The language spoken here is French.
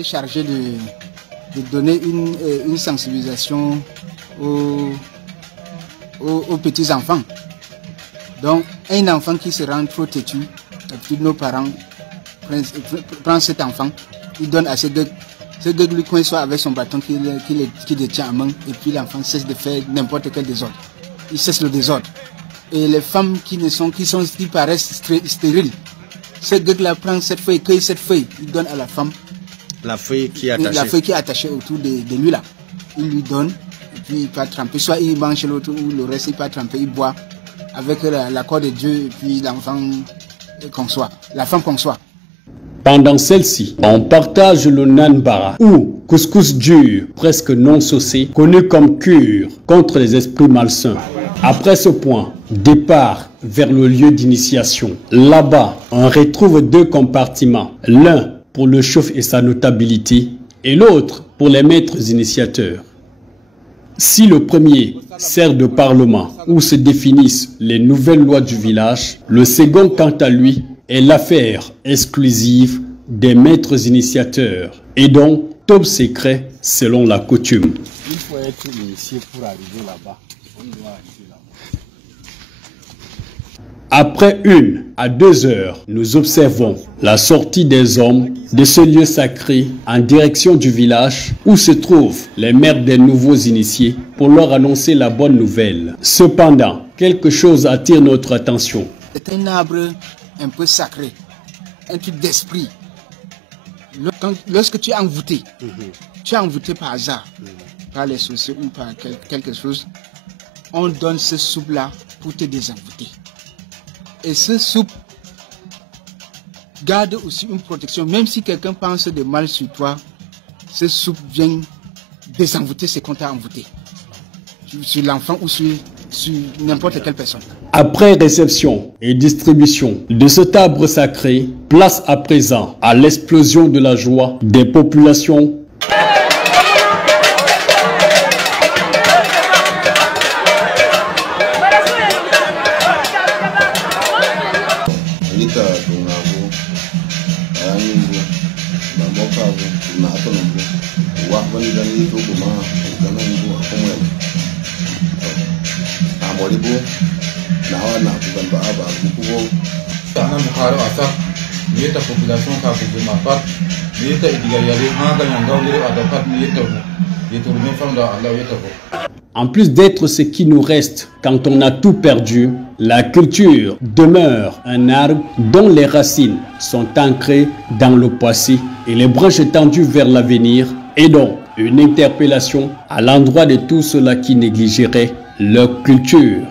est chargé de donner une sensibilisation aux petits enfants. Donc, un enfant qui se rend trop têtu, nos parents prennent cet enfant, ils donnent à ce gueule lui coince avec son bâton qui détient en main, et puis l'enfant cesse de faire n'importe quel désordre. Il cesse le désordre. Et les femmes qui paraissent stériles, ce gueule-là prend cette feuille, cueille cette feuille, il donne à la femme. La feuille qui est attachée. La feuille qui est attachée autour de lui là. Il lui donne, et puis il peut tremper. Soit il mange l'autre, ou le reste il peut tremper, il boit avec l'accord de Dieu, et puis l'enfant conçoit. La femme conçoit. Pendant celle-ci, on partage le nanbara, ou couscous dur, presque non saucé, connu comme cure contre les esprits malsains. Après ce point, départ vers le lieu d'initiation. Là-bas, on retrouve deux compartiments, l'un pour le chef et sa notabilité, et l'autre pour les maîtres initiateurs. Si le premier sert de parlement où se définissent les nouvelles lois du village, le second, quant à lui, est l'affaire exclusive des maîtres initiateurs et donc top secret selon la coutume. Il faut être initié pour arriver là-bas. On doit arriver là-bas. Après 1 à 2 heures, nous observons la sortie des hommes de ce lieu sacré en direction du village où se trouvent les mères des nouveaux initiés pour leur annoncer la bonne nouvelle. Cependant, quelque chose attire notre attention. C'est un arbre un peu sacré, un truc d'esprit. Lorsque tu es envoûté, tu es envoûté par hasard, par les sorciers ou par quelque chose, on donne ce soupe-là pour te désenvoûter. Et ce soupe garde aussi une protection, même si quelqu'un pense de mal sur toi, ce soupe vient désenvoûter ce qu'on t'a envoûté, sur l'enfant ou sur n'importe quelle personne. Après réception et distribution de cet arbre sacré, place à présent à l'explosion de la joie des populations. En plus d'être ce qui nous reste quand on a tout perdu, la culture demeure un arbre dont les racines sont ancrées dans le passé et les branches tendues vers l'avenir, et donc une interpellation à l'endroit de tous ceux-là qui négligeraient leur culture.